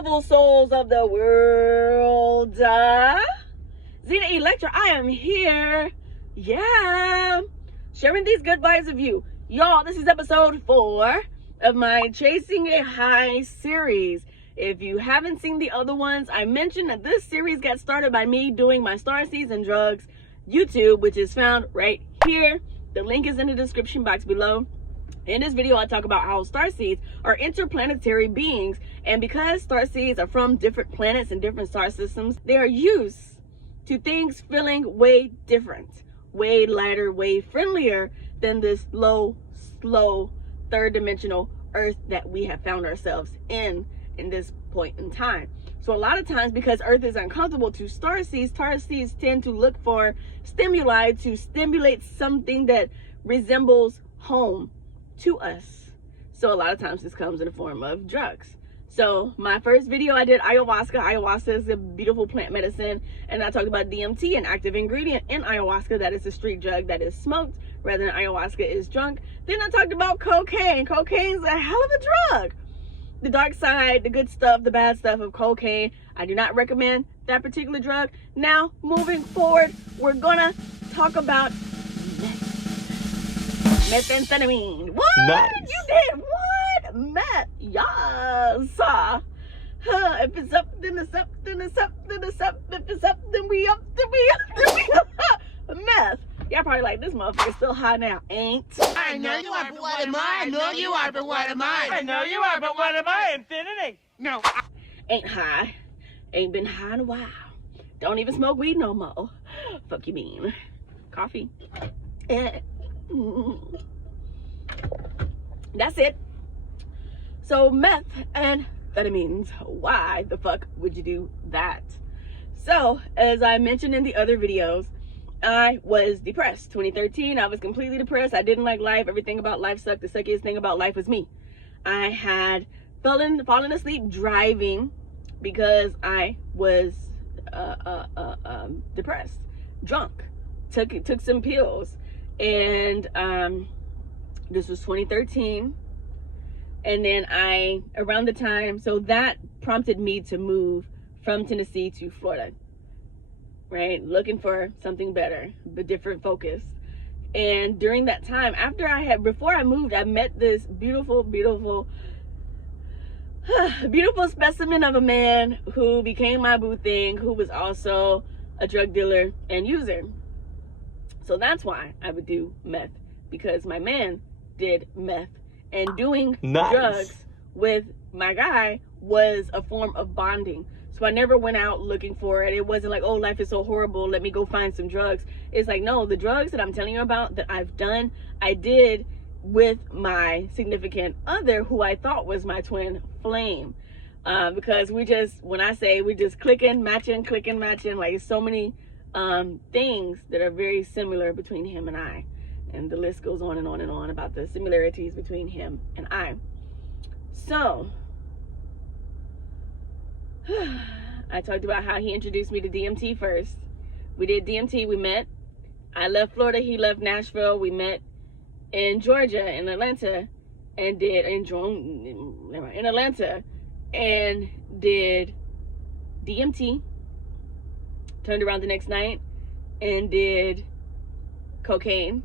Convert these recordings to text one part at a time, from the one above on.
beautiful souls of the world. Zena Electra, I am here. Yeah. Sharing these good vibes of you. Y'all, this is episode 4 of my Chasing a High series. If you haven't seen the other ones, I mentioned that this series got started by me doing my Starseeds and Drugs YouTube, which is found right here. The link is in the description box below. In this video, I talk about how starseeds are interplanetary beings, and because starseeds are from different planets and different star systems, they are used to things feeling way different, way lighter, way friendlier than this low, slow, third-dimensional Earth that we have found ourselves in this point in time. So a lot of times, because Earth is uncomfortable to starseeds tend to look for stimuli to stimulate something that resembles home to us. So a lot of times this comes in the form of drugs. So my first video, I did ayahuasca. Ayahuasca is a beautiful plant medicine, and I talked about DMT, an active ingredient in ayahuasca that is a street drug that is smoked rather than ayahuasca is drunk. Then I talked about cocaine. Cocaine's a hell of a drug. The dark side, the good stuff, the bad stuff of cocaine. I do not recommend that particular drug. Now, moving forward, we're gonna talk about methamphetamine. What? Nice. You did what? Meth. Yes. If it's up, then it's up, then it's up, then it's up. If it's up, then we up, then we up, then we up. Meth. Y'all probably like, this motherfucker's still high now. Ain't. I know you are, but what am I? I know you are, but what am I? I know you are, but what am I? Infinity. No. Ain't high. Ain't been high in a while. Don't even smoke weed no more. Fuck you mean. Coffee. That's it. So meth and amphetamines. Why the fuck would you do that? So, as I mentioned in the other videos, I was depressed. 2013, I was completely depressed. I didn't like life. Everything about life sucked. The suckiest thing about life was me. I had fallen asleep driving because I was depressed, drunk, took some pills, and this was 2013. And then around the time, so that prompted me to move from Tennessee to Florida. Right, looking for something better, but different focus. And during that time, before I moved, I met this beautiful specimen of a man who became my boo thing, who was also a drug dealer and user. So that's why I would do meth, because my man did meth, and doing drugs with my guy was a form of bonding. So I never went out looking for it. It wasn't like, oh, life is so horrible, let me go find some drugs. It's like, no, the drugs that I'm telling you about that I've done, I did with my significant other, who I thought was my twin flame. Because we just clicking, matching, like so many things that are very similar between him and I. And the list goes on and on and on about the similarities between him and I. So I talked about how he introduced me to DMT first. We did DMT, we met. I left Florida, he left Nashville. We met in Georgia, in Atlanta, and did DMT. Turned around the next night and did cocaine.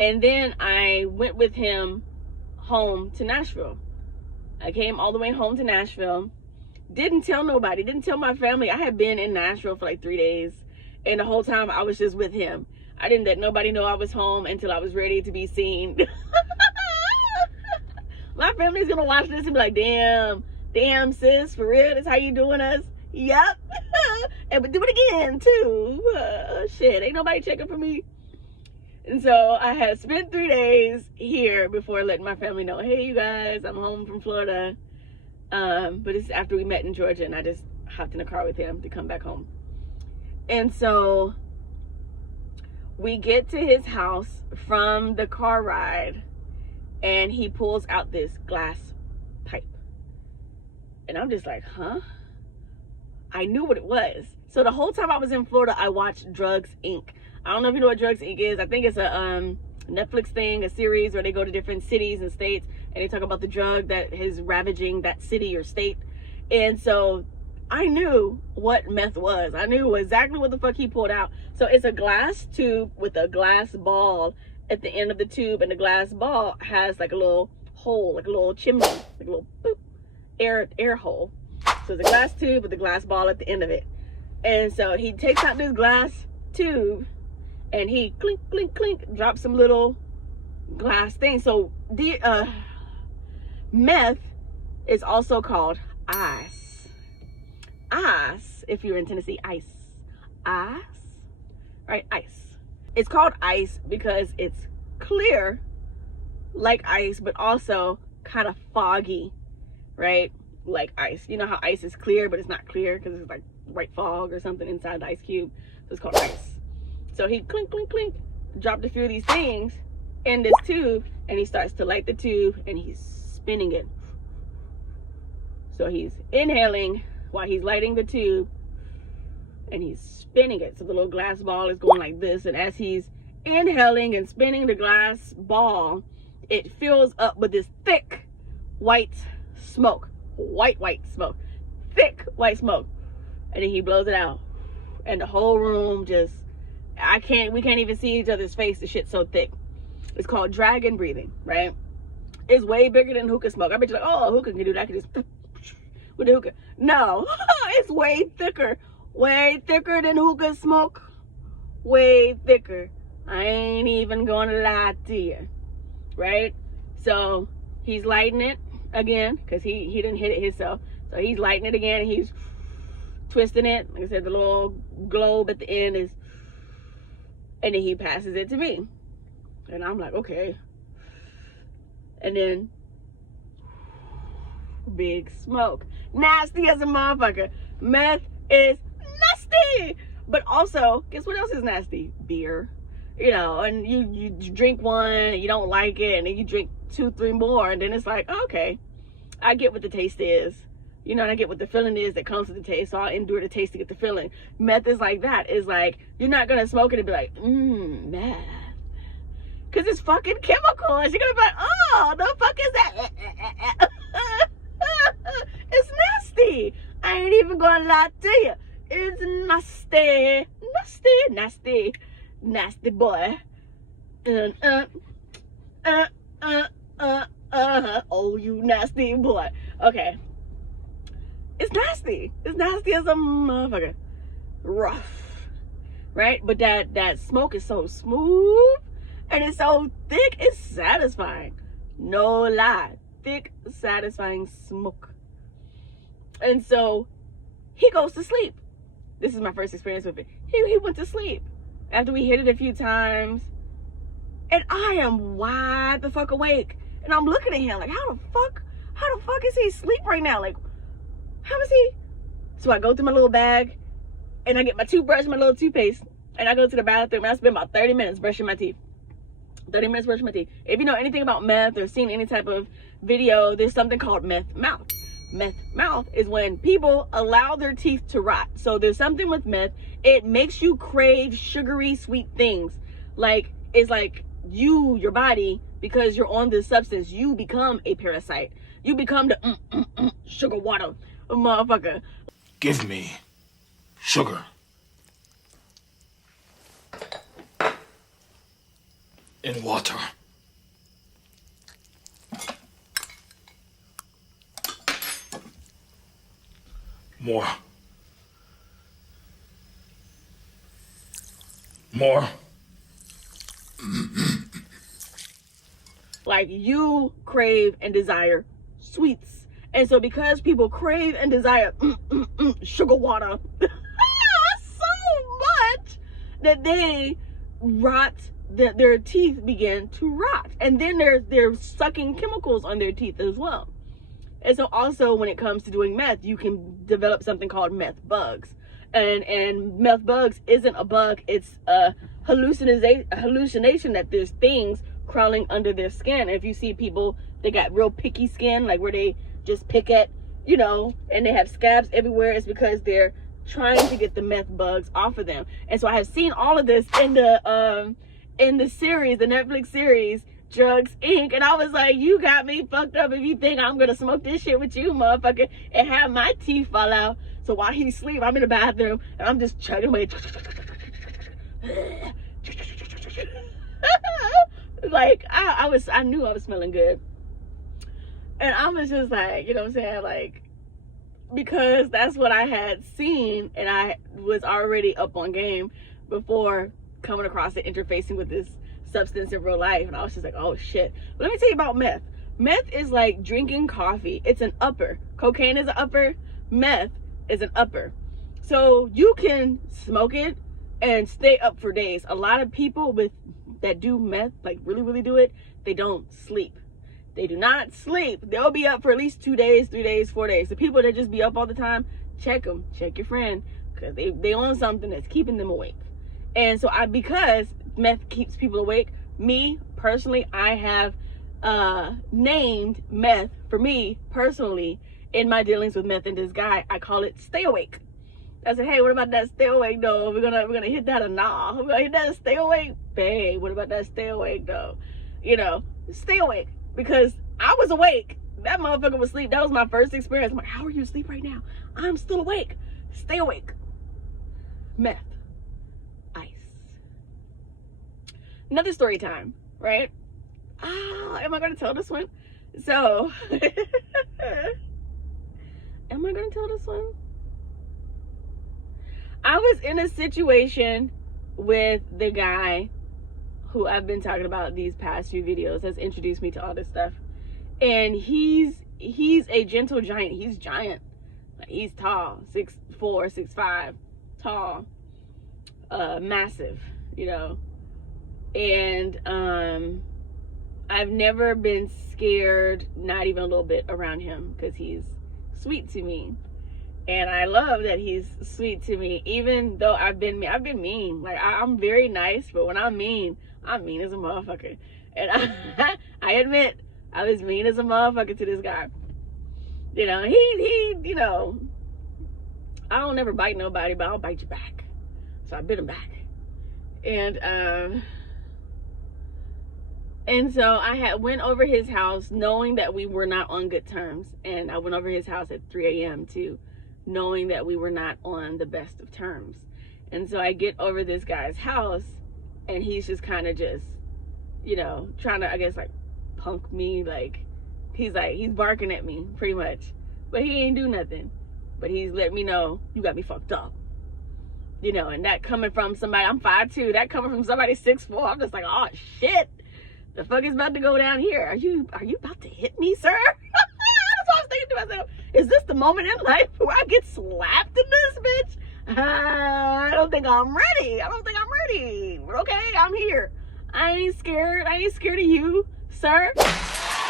And then I went with him home to Nashville. I came all the way home to Nashville. Didn't tell nobody, didn't tell my family. I had been in Nashville for like 3 days, and the whole time I was just with him. I didn't let nobody know I was home until I was ready to be seen. My family's gonna watch this and be like, damn sis, for real, that's how you doing us? Yep. And we do it again too. Shit, ain't nobody checking for me. And so I had spent 3 days here before letting my family know, hey you guys, I'm home from Florida. But it's after we met in Georgia, and I just hopped in the car with him to come back home. And so we get to his house from the car ride, and he pulls out this glass pipe. And I'm just like, huh? I knew what it was. So the whole time I was in Florida, I watched Drugs Inc. I don't know if you know what Drugs Inc. is. I think it's a Netflix thing, a series where they go to different cities and states and they talk about the drug that is ravaging that city or state. And so I knew what meth was. I knew exactly what the fuck he pulled out. So it's a glass tube with a glass ball at the end of the tube, and the glass ball has like a little hole, like a little chimney, like a little boop, air hole. So it's a glass tube with a glass ball at the end of it. And so he takes out this glass tube and he clink, clink, clink, drops some little glass things. So the meth is also called ice. Ice, if you're in Tennessee, ice. Ice, right? Ice. It's called ice because it's clear like ice, but also kind of foggy, right? Like ice. You know how ice is clear, but it's not clear because it's like white fog or something inside the ice cube. So it's called ice. So he clink, clink, clink, dropped a few of these things in this tube, and he starts to light the tube, and he's spinning it. So he's inhaling while he's lighting the tube, and he's spinning it. So the little glass ball is going like this, and as he's inhaling and spinning the glass ball, it fills up with this thick white smoke. White smoke. Thick white smoke. And then he blows it out. And the whole room just, we can't even see each other's face. The shit's so thick. It's called dragon breathing, right? It's way bigger than hookah smoke. I bet you're like, oh, hookah can do that. I can just with the hookah. No, it's way thicker. Way thicker than hookah smoke. Way thicker. I ain't even gonna lie to you. Right? So he's lighting it again because he didn't hit it himself. So he's lighting it again and he's twisting it. Like I said, the little globe at the end is, and then he passes it to me. And I'm like, okay. And then big smoke. Nasty as a motherfucker. Meth is nasty. But also, guess what else is nasty? Beer. You know, and you drink one and you don't like it, and then you drink 2-3 more, and then it's like, okay, I get what the taste is. You know, and I get what the feeling is that comes with the taste, so I'll endure the taste to get the feeling. Meth is like that. It's like, you're not gonna smoke it and be like, meth. Because it's fucking chemicals. You're gonna be like, oh, the fuck is that? It's nasty. I ain't even gonna lie to you. It's nasty. Nasty. Nasty boy. Oh, you nasty boy. Okay. It's nasty. It's nasty as a motherfucker. Rough. Right? But that smoke is so smooth and it's so thick, it's satisfying. No lie. Thick, satisfying smoke. And so he goes to sleep. This is my first experience with it. He went to sleep after we hit it a few times. And I am wide the fuck awake. And I'm looking at him like, how the fuck is he asleep right now? Like, how is he? So I go through my little bag and I get my toothbrush, my little toothpaste, and I go to the bathroom and I spend about 30 minutes brushing my teeth. 30 minutes brushing my teeth. If you know anything about meth or seen any type of video, there's something called meth mouth. Meth mouth is when people allow their teeth to rot. So there's something with meth, it makes you crave sugary sweet things. Like, it's like your body, because you're on this substance, you become a parasite. You become the sugar water motherfucker. Give me sugar. In water. More. More. Like, you crave and desire sweets. And so because people crave and desire sugar water so much that they rot, their teeth begin to rot. And then they're sucking chemicals on their teeth as well. And so also when it comes to doing meth, you can develop something called meth bugs. And meth bugs isn't a bug, it's a hallucination that there's things crawling under their skin. If you see people, they got real picky skin, like where they just pick at, you know, and they have scabs everywhere, it's because they're trying to get the meth bugs off of them. And so I have seen all of this in the series, the Netflix series Drugs Inc. And I was like, you got me fucked up if you think I'm gonna smoke this shit with you, motherfucker, and have my teeth fall out. So while he's asleep, I'm in the bathroom and I'm just chugging away. Like I knew I was smelling good. And I was just like, you know what I'm saying? Like, because that's what I had seen, and I was already up on game before coming across it, interfacing with this substance in real life. And I was just like, oh shit. But let me tell you about meth. Meth is like drinking coffee. It's an upper. Cocaine is an upper. Meth is an upper. So you can smoke it and stay up for days. A lot of people that do meth, like really do it, they don't sleep. They do not sleep. They'll be up for at least 2 days, 3 days, 4 days. The people that just be up all the time, check them. Check your friend, because they own something that's keeping them awake. And so because meth keeps people awake, me personally, I have named meth, for me personally, in my dealings with meth and this guy, I call it stay awake. I said, hey, what about that stay awake though? We're gonna hit that or nah? We're gonna hit that stay awake? Babe, what about that stay awake though? You know, stay awake. Because I was awake. That motherfucker was asleep. That was my first experience. I'm like, how are you asleep right now? I'm still awake. Stay awake. Meth. Ice. Another story time, right? Am I gonna tell this one? So am I gonna tell this one? I was in a situation with the guy who I've been talking about these past few videos, has introduced me to all this stuff. And he's a gentle giant. He's giant. He's tall, 6'4", 6'5", tall, massive, you know. And I've never been scared, not even a little bit, around him, because he's sweet to me. And I love that he's sweet to me, even though I've been mean. Like, I'm very nice, but when I'm mean as a motherfucker. And I admit, I was mean as a motherfucker to this guy. You know, he you know, I don't ever bite nobody, but I'll bite you back. So I bit him back. And so I went over his house knowing that we were not on good terms. And I went over his house at 3 a.m. too, knowing that we were not on the best of terms. And so I get over this guy's house, and he's just kind of just, you know, trying to, I guess, like, punk me. Like, he's barking at me, pretty much. But he ain't do nothing. But he's let me know, you got me fucked up. You know, and that coming from somebody, I'm 5'2", that coming from somebody 6'4", I'm just like, oh, shit. The fuck is about to go down here? Are you about to hit me, sir? That's what I was thinking to myself. Is this the moment in life where I get slapped in this bitch? I don't think I'm ready. But okay, I'm here. I ain't scared. I ain't scared of you, sir.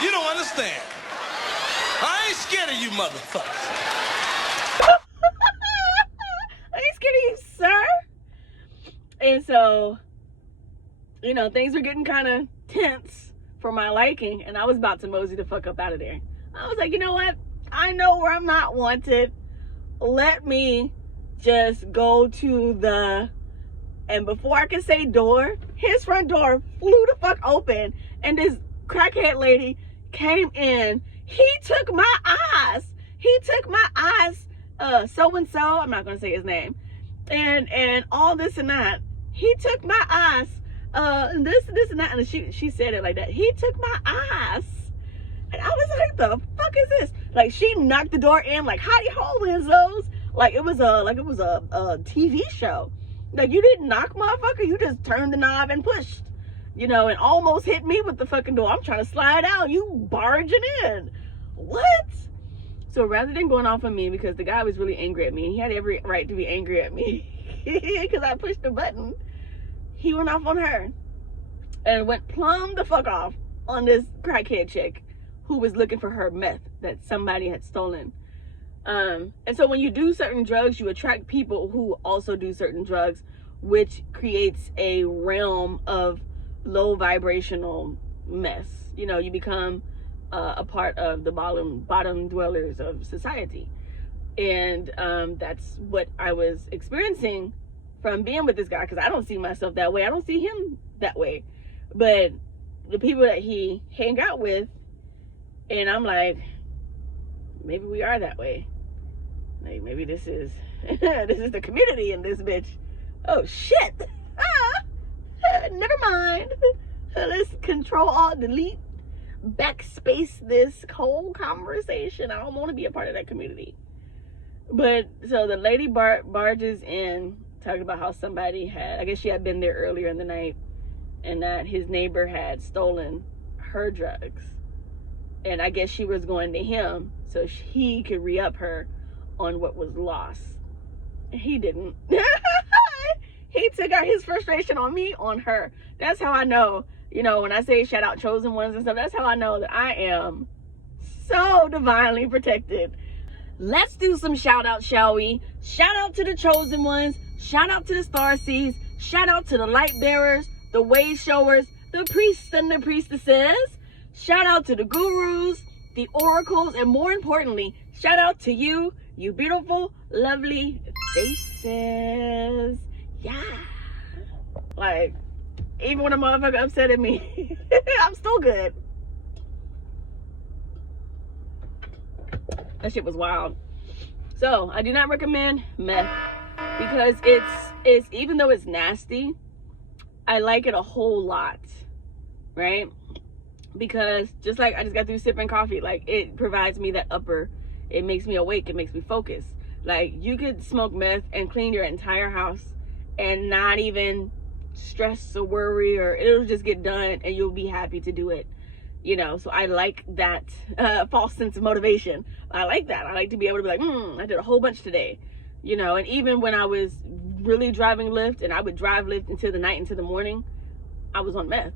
You don't understand. I ain't scared of you, motherfuckers. I ain't scared of you, sir. And so, you know, things were getting kind of tense for my liking, and I was about to mosey the fuck up out of there. I was like, you know what? I know where I'm not wanted. Let me just go to and before I could say door, his front door flew the fuck open, and this crackhead lady came in. He took my eyes. So-and-so, I'm not gonna say his name, and all this and that. He took my eyes, this and that, and she said it like that. He took my eyes. And I was like, the fuck is this? Like, she knocked the door in like, howdy ho, Lizzo's. Like it was a TV show. Like, you didn't knock, motherfucker. You just turned the knob and pushed, you know, and almost hit me with the fucking door. I'm trying to slide out. You barging in. What? So rather than going off on me, because the guy was really angry at me, and he had every right to be angry at me because I pushed the button, he went off on her and went plumb the fuck off on this crackhead chick who was looking for her meth that somebody had stolen. And so when you do certain drugs, you attract people who also do certain drugs, which creates a realm of low vibrational mess. You know, you become a part of the bottom dwellers of society. And that's what I was experiencing from being with this guy, because I don't see myself that way. I don't see him that way. But the people that he hang out with, and I'm like, maybe we are that way. Like, maybe this is this is the community in this bitch. Oh shit. Never mind. Let's Control Alt Delete, backspace this whole conversation. I don't want to be a part of that community. But so the lady barges in, talking about how somebody had, I guess she had been there earlier in the night, and that his neighbor had stolen her drugs, and I guess she was going to him so he could re-up her on what was lost. He didn't. He took out his frustration on me, on her. That's how I know, you know, when I say shout out chosen ones and stuff, that's how I know that I am so divinely protected. Let's do some shout outs, shall we? Shout out to the chosen ones. Shout out to the Starseeds. Shout out to the light bearers, the way showers, the priests and the priestesses. Shout out to the gurus, the oracles, and more importantly, shout out to you, you beautiful, lovely faces. Yeah. Like, even when a motherfucker upset at me, I'm still good. That shit was wild. So I do not recommend meth because it's even though it's nasty, I like it a whole lot, right? Because just like I just got through sipping coffee, like it provides me that upper, it makes me awake, it makes me focus. Like you could smoke meth and clean your entire house and not even stress or worry, or it'll just get done and you'll be happy to do it, you know. So I like that false sense of motivation. I like that. I like to be able to be like, I did a whole bunch today, you know. And even when I was really driving Lyft, and I would drive Lyft until the night, into the morning, I was on meth.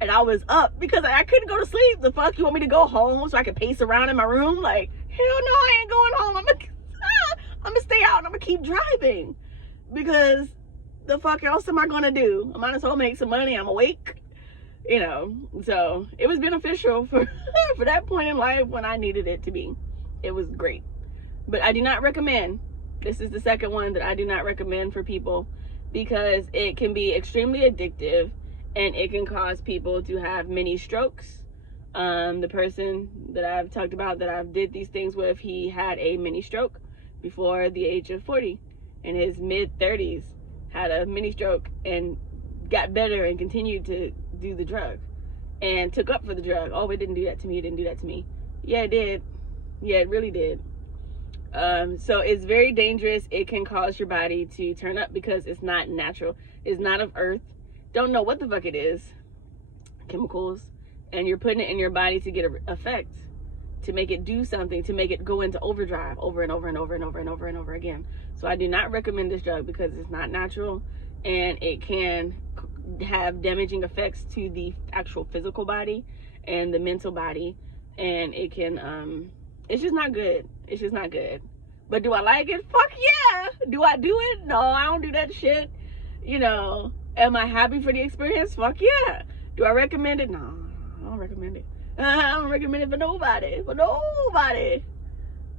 And I was up because I couldn't go to sleep. The fuck, you want me to go home so I can pace around in my room? Like, hell no, I ain't going home. I'm gonna stay out and I'm gonna keep driving. Because the fuck else am I gonna do? I might as well make some money. I'm awake, you know. So it was beneficial for for that point in life when I needed it to be. It was great. But I do not recommend. This is the second one that I do not recommend for people because it can be extremely addictive and it can cause people to have many strokes. The person that I've talked about that I've did these things with, he had a mini stroke before the age of 40. In his mid 30s, had a mini stroke and got better and continued to do the drug and took up for the drug. Oh, it didn't do that to me. It didn't do that to me. Yeah, it did. Yeah, it really did. So it's very dangerous. It can cause your body to turn up because it's not natural. It's not of earth. Don't know what the fuck it is. Chemicals. And you're putting it in your body to get an effect, to make it do something, to make it go into overdrive over and over and over and over and over and over again. So I do not recommend this drug because it's not natural and it can have damaging effects to the actual physical body and the mental body, and it can it's just not good. It's just not good. But do I like it? Fuck yeah. Do I do it? No, I don't do that shit. You know, am I happy for the experience? Fuck yeah. Do I recommend it? No, I don't recommend it. I don't recommend it for nobody. For nobody.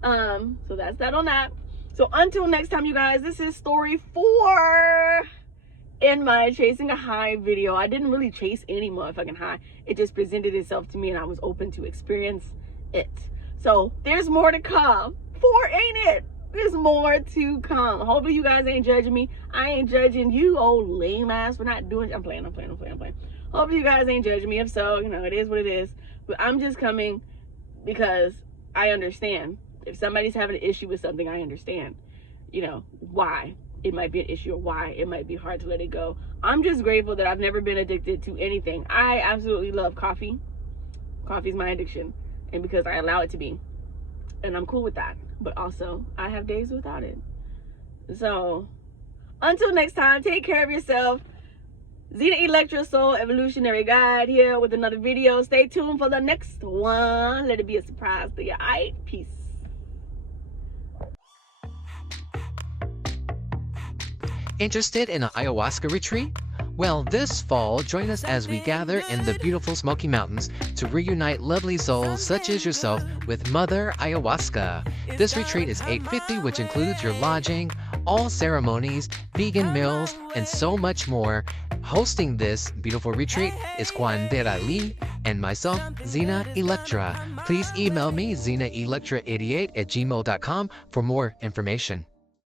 So that's that on that. So until next time, you guys, this is story 4 in my chasing a high video. I didn't really chase any motherfucking high. It just presented itself to me and I was open to experience it. So there's more to come. 4 ain't it? There's more to come. Hopefully you guys ain't judging me. I ain't judging you, old lame ass, for not doing. I'm playing. Hopefully you guys ain't judging me. If so, you know, it is what it is. But I'm just coming because I understand. If somebody's having an issue with something, I understand, you know, why it might be an issue or why it might be hard to let it go. I'm just grateful that I've never been addicted to anything. I absolutely love coffee. Coffee's my addiction, and because I allow it to be, and I'm cool with that. But also, I have days without it. So, until next time, take care of yourself. Xena Electro Soul Evolutionary Guide here with another video. Stay tuned for the next one. Let it be a surprise to you. Alright, peace. Interested in an ayahuasca retreat? Well, this fall, join us as we gather in the beautiful Smoky Mountains to reunite lovely souls such as yourself with Mother Ayahuasca. This retreat is $850, which includes your lodging, all ceremonies, vegan meals, and so much more. Hosting this beautiful retreat is Kwandera Lee and myself, Zena Electra. Please email me, zenaelectra88@gmail.com for more information.